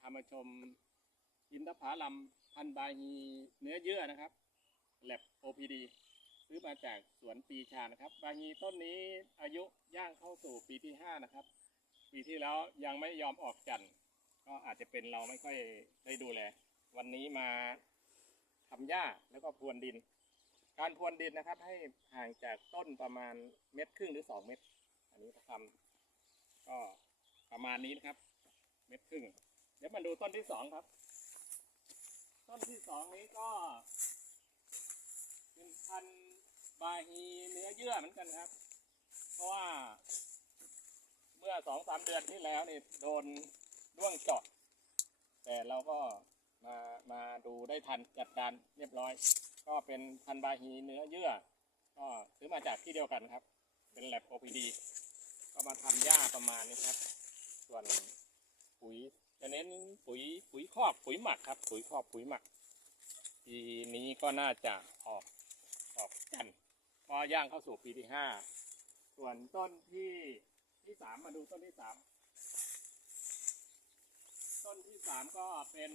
พามาชมอินทผลัมพันบาฮีเนื้อเยื่อนะครับแลบ OPD ซื้อมาจากสวนปีชานะครับ บาฮีต้นนี้อายุย่างเข้าสู่ปีที่ห้านะครับ ปีที่แล้วยังไม่ยอมออกจันทร์ก็อาจจะเป็นเราไม่ค่อยได้ดูแล วันนี้มาทำหญ้าแล้วก็พรวนดิน การพรวนดินนะครับ ให้ห่างจากต้นประมาณเม็ดครึ่งหรือสองเม็ดอันนี้ทำก็ประมาณนี้นะครับ เม็ดครึ่ง เดี๋ยวมาดูต้นที่สองครับ ต้นที่สองนี้ก็ เป็นพันธุ์บาฮีเนื้อเยื่อเหมือนกันครับ เพราะว่า เมื่อสองสามเดือนที่แล้วนี่โดนร่วงเจาะแต่เราก็มามาดูได้ทันจัดการเรียบร้อย ก็เป็นพันธุ์บาฮีเนื้อเยื่อ ก็ซื้อมาจากที่เดียวกันครับ เป็นแลบ OPD ก็มาทำหญ้าประมาณนี้ครับ ส่วนปุ๋ย จะเน้นปุ๋ยปุ๋ยคอกปุ๋ยหมักครับ ปุ๋ยคอกปุ๋ยหมักปีนี้ก็น่าจะออกออกกันก็ย่างเข้าสู่ปีที่ห้าส่วนต้นที่ที่สามมาดูต้นที่สามต้นที่สามก็เป็น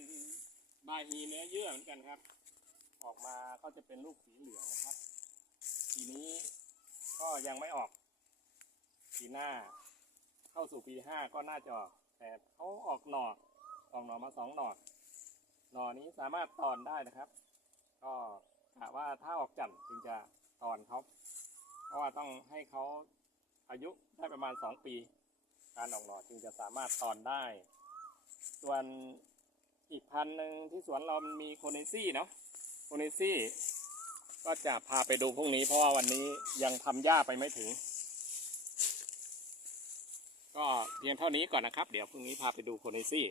บาฮีเนื้อเยื่อเหมือนกันครับ ออกมาก็จะเป็นลูกสีเหลืองนะครับ ปีนี้ก็ยังไม่ออกปีหน้าเข้าสู่ปีห้าก็น่าจะออก แต่เขาออกหน่อออกหน่อมาสองหน่อหน่อนี้สามารถตอนได้นะครับ ก็กะว่าถ้าออกจันจึงจะตอนเขาเพราะว่าต้องให้เขาอายุได้ประมาณสองปี การออกหน่อจึงจะสามารถตอนได้ ส่วนอีกพันหนึ่งที่สวนเรามันมีโคเนซี่เนาะโคเนซี่ก็จะพาไปดูพรุ่งนี้เพราะว่าวันนี้ยังทำหญ้าไปไม่ถึง ก็เพียงเท่านี้ก่อนนะครับ เดี๋ยวพรุ่งนี้พาไปดูโคเนซี่